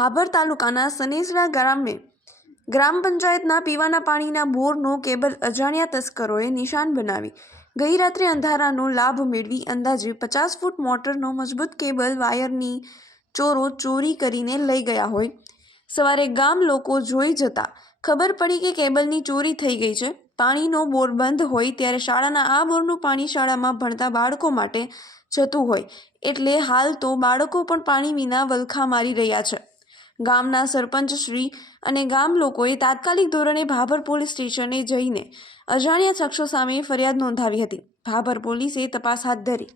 ભાભર તાલુકાના સનેસરા ગામે ગ્રામ પંચાયતના પીવાના પાણીના બોરનો કેબલ અજાણ્યા તસ્કરોએ નિશાન બનાવી ગઈ રાત્રે અંધારાનો લાભ મેળવી અંદાજે 50 ફૂટ મોટરનો મજબૂત કેબલ વાયરની ચોરો ચોરી કરીને લઈ ગયા હોય. સવારે ગામ લોકો જોઈ જતા ખબર પડી કે કેબલની ચોરી થઈ ગઈ છે. પાણીનો બોર બંધ હોય ત્યારે શાળાના આ બોરનું પાણી શાળામાં ભણતા બાળકો માટે જતું હોય એટલે હાલ તો બાળકો પણ પાણી વિના વલખા મારી રહ્યા છે. ગામના સરપંચ શ્રી અને ગામ લોકોએ તાત્કાલિક ધોરણે ભાભર પોલીસ સ્ટેશને જઈને અજાણ્યા શખ્સો સામે ફરિયાદ નોંધાવી હતી. ભાભર પોલીસે તપાસ હાથ ધરી.